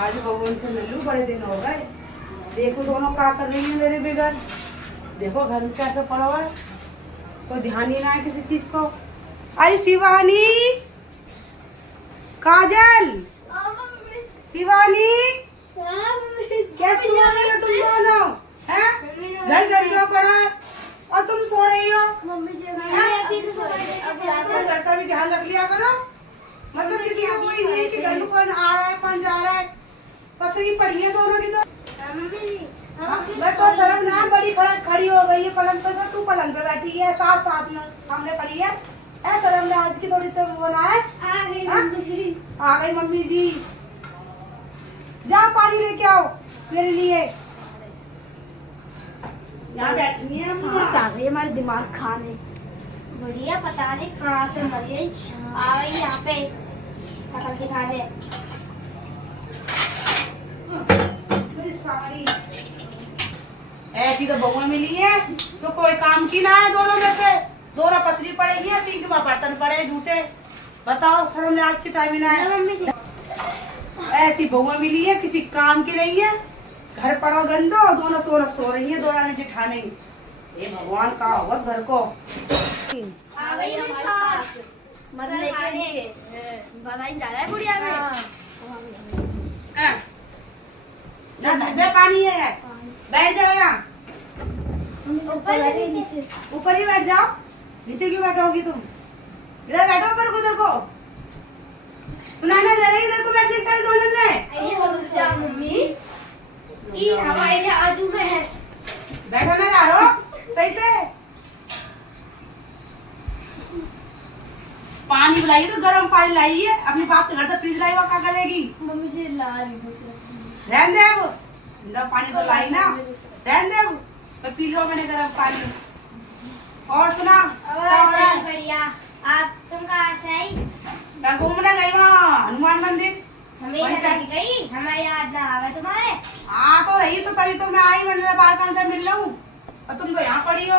आज भगवान से मिल लूं, बड़े दिन हो गए। देखो दोनों क्या कर रही है मेरे बगैर। देखो घर में कैसा पड़ा हुआ है, कोई ध्यान ही ना है किसी चीज को। अरे शिवानी, काजल, शिवानी, कैसे सो रही हो तुम दोनों? हैं? घर गंदा पड़ा है और तुम सो रही हो। थोड़ा घर का भी ध्यान रख लिया करो। मतलब किसी का कोई नहीं कि घर में कौन आ रहा है कौन जा रहा है। पसरी पड़ी है दोनों की तो। मैं तो शर्म ना बड़ी खड़ी हो गई है पलंग पे। तू पलंग पे बैठी है, साथ साथ में सामने खड़ी है। ऐ शर्म ना आज की थोड़ी तो वो ना है। आ गई मम्मी जी। जाओ पानी लेके आओ मेरे लिए। यहाँ बैठी है हमारे दिमाग खाने बढ़िया, पता नहीं कहाँ से मर गई, आ गई यहाँ पे शकल दिखाने। ऐसी तो बहुआ मिली है तो कोई काम की ना है। दोनों में से दोनों पसरी पड़ेगी है, सिंक में बर्तन पड़े झूठे। बताओ शर्म ने आज की टाइम ना है। ऐसी बहुआ मिली है किसी काम की नहीं है। घर पड़ो गंदो, दोनों सो रही है दोनों ने जिठाने। ये भगवान का होगा घर को। आ गई हमारे पास मरने के लिए बनाई जा रहा है बुढ़िया में। ना धक्के पानी है, बैठ जाओ यहाँ। ऊपर ही बैठ जाओ, नीचे क्यों बैठोगी तुम? इधर बैठो ऊपर, उधर को सुनाना दे रही इधर को बैठने का दोनों ने। मम्मी कि हमारे आजू में है, बैठो ना जा रहो सही से। पानी बुलाइए तो गर्म पानी लाइए। अपने बाप के घर से फ्रिज लाई हुआ क्या करेगी? मम्मी जी ला रही दूसरा। रहने दे अब, ठंडा पानी तो लाई ना। रहने दे अब, मैं पी लो मैंने गर्म पानी। और सुना बढ़िया। आप तुम कहाँ से आई? मैं घूमने गई वहाँ हनुमान मंदिर। हमें गई, हमें याद ना आवे तुम्हारे। हाँ तो रही तो तभी तो मैं आई, मैंने बालकन से मिल लूं। और तुम तो यहाँ पड़ी हो,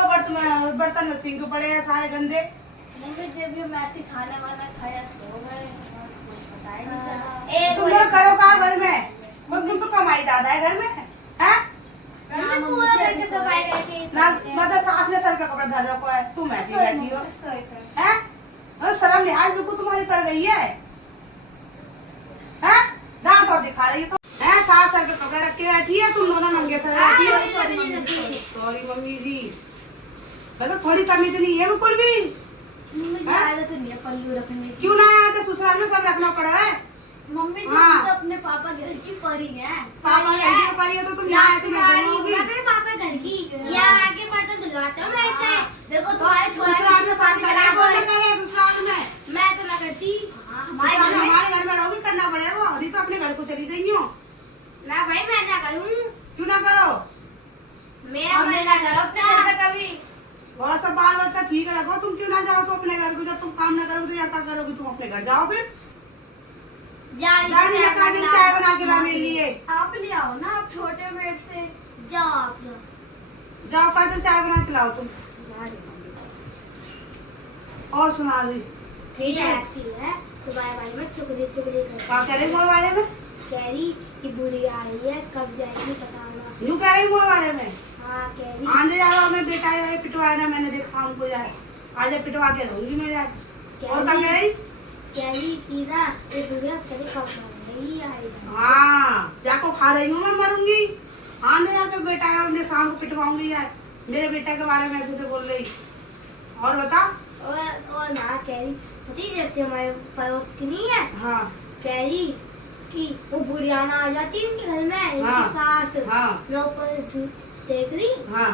बर्तन में सिंक पड़े हैं सारे गंदे। मम्मी जब भी मैसी खाने वाना खाया सो गए, कुछ पता ही नहीं चला। तुम लोग करो क्या घर में? तुमको कमाई ज्यादा है घर में, हैं? पूरा घर की सफाई करके मतलब सास ने सर का कपड़ा धर रखा है, तुम ऐसी बैठी हो, हैं? और शर्म लिहाज बिल्कुल तुम्हारी कर गई है, हैं? दांत और दिखा रही है तो, हैं? सास सर के कपड़े रख के बैठी है, तुम दोनों नंगे सर बैठी हो। सॉरी मम्मी जी, वैसे थोड़ी तमीज नहीं है बिल्कुल भी। मम्मी जी आदत नहीं है पल्लू रखने की। क्यों ना आते? ससुराल में सब रखना पड़ा है। मम्मी जी हाँ। तो अपने पापा घर की परी हैं। पापा घर की परी है तो तुम यहाँ ऐसे बैठोगी। अपने पापा घर की यहाँ आके बर्तन धुलवाते हो मेरे से। देखो तुम्हारे ससुराल में सब करे, कौन ना करे ससुराल में? मैं तो ना करती। ससुराल में हमारे घर में रहोगी, करना पड़ेगा। नहीं तो अपने घर को चली जाइयो। ना भाई मैं ना करूँ। क्यों ना करो? मैं ना करो अपने घर पे कभी। बहुत सब बाल बच्चा ठीक रखो। तुम क्यों ना जाओ तो अपने घर को? जब तुम काम ना करोगे तो यहाँ क्या करोगी? तुम अपने घर जाओ फिर। चाय बना के ला मेरे लिए। आप ले आओ ना, आप छोटे मेट से। जाओ आप लोग। जाओ काजल, चाय बना के लाओ तुम। और सुना रही ठीक है, ऐसी है तुम्हारे बारे में चुगली चुगली कर। क्या कह रही मोए बारे में? कह रही कि बुढ़ी आ रही है, कब जाएगी पता ना। यूँ कह रही मोए बारे में? हाँ कह रही। आंधे जाओ, मैं बेटा जाए पिटवाना, मैंने देख शाम को जाए आज पिटवा के रहूंगी मैं जाए। और क्या कह रही? कह रही कि ना ये बुढ़िया तेरे कब मरेगी आई। हाँ जाको खा रही हूँ मैं, मरूंगी। आंधे जाके बेटा है, हमने शाम को पिटवाऊंगी यार। मेरे बेटा के बारे में ऐसे से बोल रही। और बता। और ना कह रही पति जैसे हमारे पड़ोस की नहीं है। हाँ कह रही कि वो बुढ़िया ना आ जाती है उनके घर में, उनकी सास। हाँ मैं ऊपर से देख रही, हाँ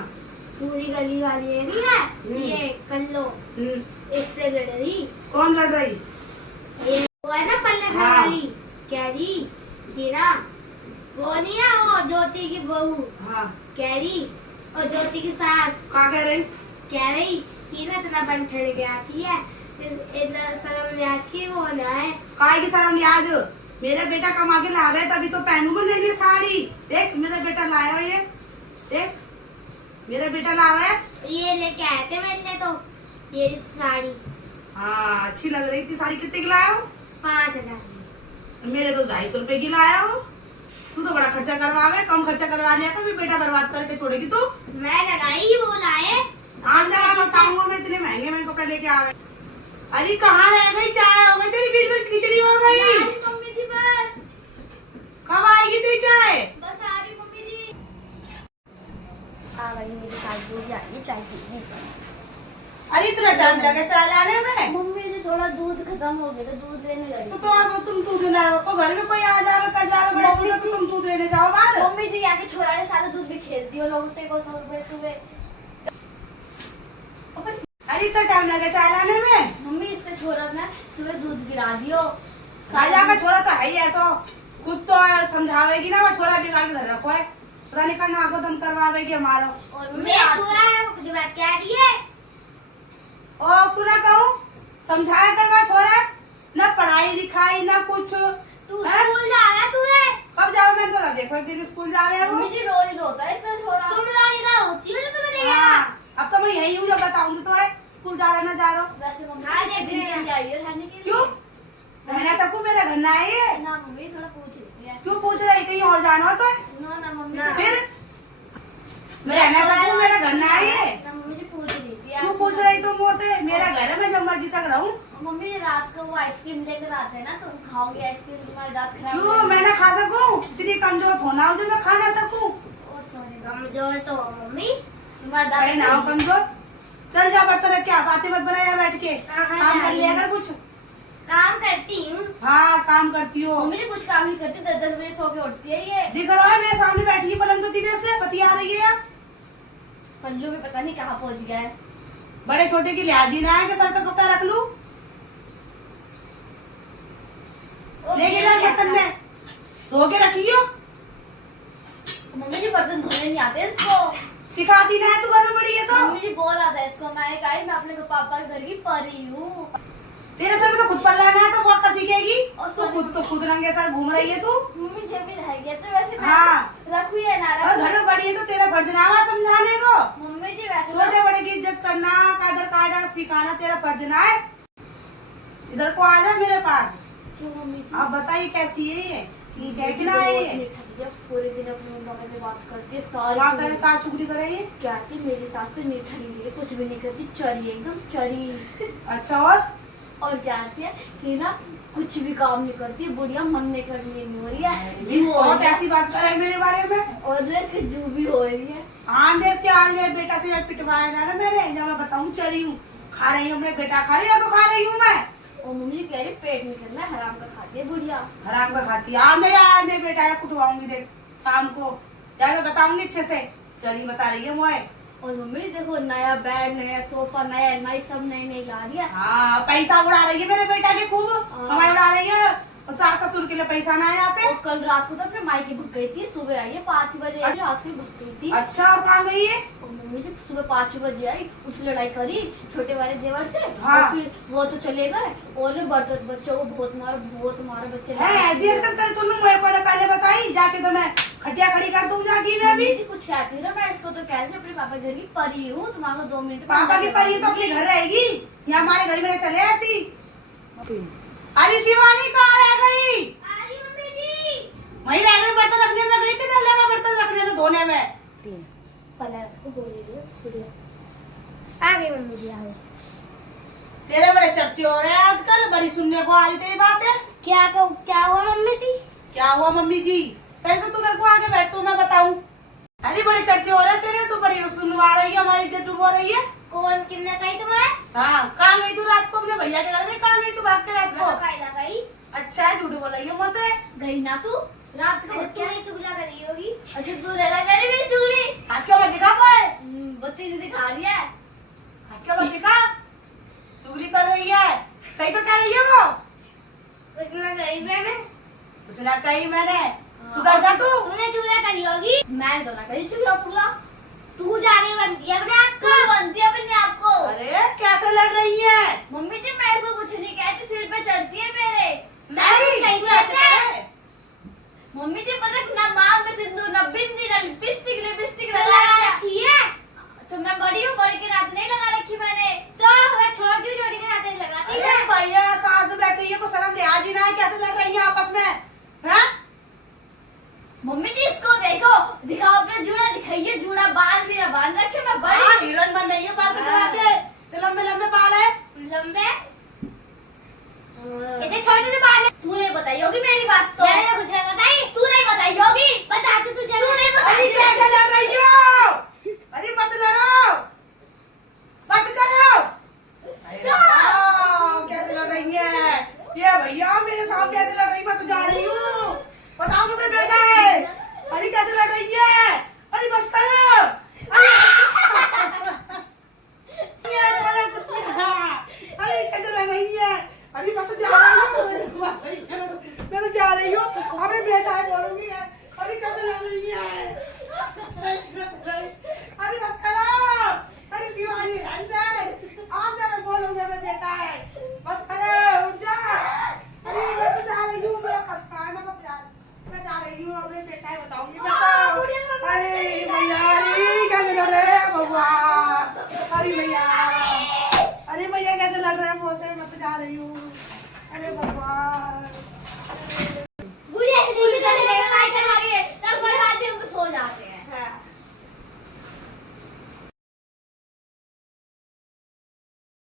पूरी गली वाली है नहीं है ये कल्लो, इससे लड़ रही। कौन लड़ रही? ये वो है ना पल्ले घर वाली। कह रही कि ना वो नहीं है वो ज्योति की बहू। हाँ कह रही और ज्योति की सास। क्या कह रही? कह रही कि ना इतना बन ठड़ के आती है, इतना शर्म लिहाज की वो ना है। काय की शर्म लिहाज? मेरा बेटा कमा के लावे तभी तो पहनूंगा नई साड़ी। देख मेरा बेटा लाया हो, ये देख मेरा बेटा लावा है। ये लेके आए थे मेरे लिए तो ये साड़ी। हाँ अच्छी लग रही थी साड़ी। कितने की लाया हो? 5,000। मेरे तो 250 रुपए की लाया हो। तू तो बड़ा खर्चा करवावे, कम खर्चा करवाने का भी बेटा बर्बाद करके छोड़ेगी तू। मैं लगाई वो लाए। आम जरा बताऊंगा मैं, इतने महंगे महंगे कपड़े लेके आवे। अरे कहाँ रह गई, चाय हो गई तेरी, बीच में खिचड़ी हो गई। मम्मी जी बस कब आएगी तेरी चाय? बस आ रही मम्मी जी। आ गई मेरी सासू जी, आई चाय पीने। अरे इतना टाइम लगे चाय लाने में? मम्मी जी थोड़ा दूध खत्म हो गया तो दूध लेने लगी। तो अब तुम दूध लेने रखो, घर में कोई आ जावे कर जावे बड़ा छोटा तो तुम दूध लेने जाओ बाहर। मम्मी जी आके छोरा ने सारा दूध भी खेल दियो लौटते को सुबह सुबह। अरे इतना टाइम लगे चाय लाने में? मम्मी इससे छोरा ने सुबह दूध गिरा दियो। साजा का छोरा तो है ही ऐसा, खुद तो समझावेगी ना, वो छोरा बिगाड़ के धर रखो है, पता नहीं करना आपको दम करवावेगी हमारा। और मैं छुआ है कुछ बात क्या रही है। ओ कुना कहूँ समझाया कर छोरा, ना पढ़ाई लिखाई ना कुछ। तू हैं? स्कूल जाया सुबह। कब जाओ मैं तो ना देखो, एक दिन स्कूल जावे है वो। मम्मी जी रोज रोता है इससे छोरा। तुम लोग इधर होती हो जो तुम्हें देखा। हाँ, अब तो मैं यही हूँ जो बताऊंगी तो है, स्कूल जा रहा ना जा रहा। वैसे मम्मी हाँ, जी देख दिन रहे के हैं। लिए आई हो रहने के लिए। क्यों रहना सबको मेरे घर ना आई है? ना मम्मी थोड़ा पूछ रही है। क्यों पूछ रही, कहीं और जाना हो तो है? ना मम्मी ना। जी फिर मैं रहना सबको मेरे घर ना आई है? ना मम्मी जी पूछ रही थी। क्यों पूछ रही तुम मुझसे? मेरा घर है, मैं जब मर्जी तक रहूं। मम्मी जी रात को वो आइसक्रीम लेकर आते हैं ना, तुम खाओगे आइसक्रीम, तुम्हारे दांत खराब हो क्यों जाएंगे। मैं ना खा सकूं? इतनी कमजोर होना हो जो मैं खा ना सकूं? ओ सॉरी कमजोर तो हो मम्मी। तुम्हारे अरे ना हो दांत कमजोर, चल जा बर्तन रख, क्या बातें मत बनाया बैठ के, हाँ, काम कर लिया कर कुछ। काम करती हूँ। हाँ काम करती हो। मम्मी जी कुछ काम नहीं करती, 10 बजे सो के उठती है ये। दिख रहा है मेरे सामने बैठी है पलंग पे धीरे से बतिया रही है। पल्लू भी पता नहीं कहाँ पहुँच गया है। बड़े छोटे की लिहाज ही ना है कि सर पे कपड़ा रख लूं। लेके जा बर्तन ने धो के रखियो। मम्मी जी बर्तन धोने नहीं आते इसको। सिखाती ना है तू, घर में बड़ी है तो। मम्मी जी बोला था इसको, मैंने कहा मैं अपने पापा के घर की परी हूँ। तेरे सर पे तो खुद पल्ला ना है तो बहुत का सीखेगी। और तो खुद रंगे सर घूम रही है तू। मम्मी जी भी रह गया तो वैसे मैं हाँ। रखू या ना और रखू। घर में बड़ी है तो तेरा फर्ज ना हुआ समझाने को। मम्मी जी वैसे छोटे बड़े की इज्जत करना, कायदा कायदा सिखाना तेरा फर्ज ना है। इधर को आ जा मेरे पास। क्यों मम्मी जी? आप बताइए कैसी है ये? ठीक है कि मम्मी ना जी बहुत ये? निठल्ली है, पूरे दिन अपने मम्मा से बात करती है सारी वहाँ चुगली। करे कहाँ चुगली करे ये? कहती मेरी सास तो निठल्ली है, कुछ भी नहीं करती, चरी एकदम चरी। अच्छा और कहती है कि ना कुछ भी काम नहीं करती, बुढ़िया मन नहीं करनी नहीं हो रही है, जी जू हो बहुत रही है, ऐसी बात करे मेरे बारे में। और से जू भी हो रही है। हाँ देश के आज मेरे बेटा से पिटवाया ना मेरे, जब मैं बताऊँ चरी हूँ, खा रही हूँ, मेरे बेटा खा रही है तो खा रही हूँ मैं। और मम्मी जी कह रही पेट निकलना है, हराम का खाती है बुढ़िया। हराम का खाती है। आज नहीं यार मेरे बेटा है, कुटवाऊंगी देख शाम को, जब मैं बताऊंगी अच्छे से। चली बता रही है मुझे। और मम्मी देखो नया बेड, नया सोफा, नया अलमारी सब नई नई ला रही है। हाँ पैसा उड़ा रही है मेरे बेटा के खूब, कमाई उड़ा रही है। और सास ससुर के लिए पैसा ना है यहाँ पे। और कल रात को तो अपने मायके भग गई थी, सुबह आई है 5 बजे, रात को भग गई थी। अच्छा अब कहाँ गई है? और मम्मी जी सुबह 5 बजे आई, उससे लड़ाई करी छोटे वाले देवर से। हाँ। और फिर वो तो चले गए और बर्तन बच्चों को बहुत मारा बच्चे है ऐसी हरकत करे तूने मुझे को पहले बताई, जाके तो मैं खटिया खड़ी कर दूँ जाके मैं मम्मी भी। जी कुछ कहती ना, मैं इसको तो कह रही थी अपने पापा घर की परी हूँ, तुम्हारा 2 मिनट में पापा की परी तो अपने घर रहेगी, यहाँ हमारे घर में चले ऐसी। अरे शिवानी कहाँ रह गई? अरे मम्मी जी। वही रह गई, बर्तन रखने में गई थी, डरने में बर्तन रखने में धोने में। पला रखो बोले आ गई मम्मी जी, आ गई। तेरे बड़े चर्चे हो रहे हैं आजकल, बड़ी सुनने को आ रही तेरी बातें। क्या हुआ मम्मी जी? क्या हुआ मम्मी जी? पहले तो तू घर को आके बैठ तो मैं बताऊं। अरे बड़े चर्चे हो रहे हैं तेरे, तू बड़ी सुनवा रही है, हमारी इज्जत डूबो रही है। कौन किन्ने कही तुम्हें? हाँ कहाँ गई तू रात को? अपने भैया के घर गई? कहाँ गई तू भाग के रात मैं तो को? कही ना कही। अच्छा है, झूठ बोल रही हो मुझसे। गई ना तू रात को? क्या ही चुगला कर रही होगी? अच्छा तू रहना करी मेरी चुगली। हंस के मत दिखा मुझे, बत्ती से दिखा रही है। हंस के मत दिखा, चुगली कर रही है। सही तो कह रही है वो। उसने कही मैंने। उसने कही मैंने, सुधर जा तू। तूने चुगला करी होगी। मैंने तो ना करी चुगला फुगला। तू जाने बनती है अपने आप तू को। बनती है अपने आप को। अरे कैसे लड़ रही है? मम्मी जी मैं इसको कुछ नहीं कहती, सिर पे चढ़ती है मेरे। नहीं कहीं तू तो ऐसे ऐसे। करे। मम्मी जी पता ना मांग में सिंदूर, ना बिंदी, ना लिपस्टिक तो लगा लगा रखी रखी है। तो मैं बड़ी हूँ, बड़ी के नाते नहीं लगा रखी मैंने। तो मैं छोटी छोटी के साथ नहीं लगाती अरे है। भैया सास बैठ रही है, को शर्म लिहाज ही ना है, कैसे लड़ रही है आपस में? हाँ मम्मी जी इसको देखो, दिखाओ अपना जूड़ा, दिखाइए जूड़ा, बाल भी ना बांध रखे, मैं बड़ी हाँ, हीरोइन बन रही है, बाल कटवा के। तो लंबे लंबे बाल है। लंबे इतने छोटे से बाल है। तू नहीं बताई होगी मेरी बात तो। मैंने कुछ नहीं बताई। तू नहीं बताई होगी। बताती तुझे। तू नहीं अरे बताई। कैसे लड़ रही हो? अरे मत लड़ो, बस करो। कैसे लड़ रही है ये भैया? मेरे सामने ऐसे लड़ रही, मैं तो जा रही हूँ। बताओ तो मेरा बेटा है। अरे कैसे लड़ रही है? अरे बस करो। अरे कैसे लड़ रही है? अरे मैं तो जा रही हूँ, मैं तो जा रही हूँ। अरे बेटा है बोलूंगी है। अरे कैसे लड़ रही है? अरे बस करो। अरे शिवानी अंदर मैं बोलूंगा, मेरा बेटा है। बस करो, उठ जा। अरे मैं तो जा रही हूँ, मेरा कसका है, मैं जा रही हूँ, अपने बेटा है बताऊंगी मैं तो। अरे भैया, अरे कैसे लड़ रहे हैं भगवान? अरे भैया, अरे भैया कैसे लड़ रहे हैं? बोलते हैं मैं तो जा रही हूँ। अरे भगवान, बुढ़िया से तू चले गए, काय करवा रही है? चल कोई बात नहीं, हम तो सो जाते हैं। हाँ।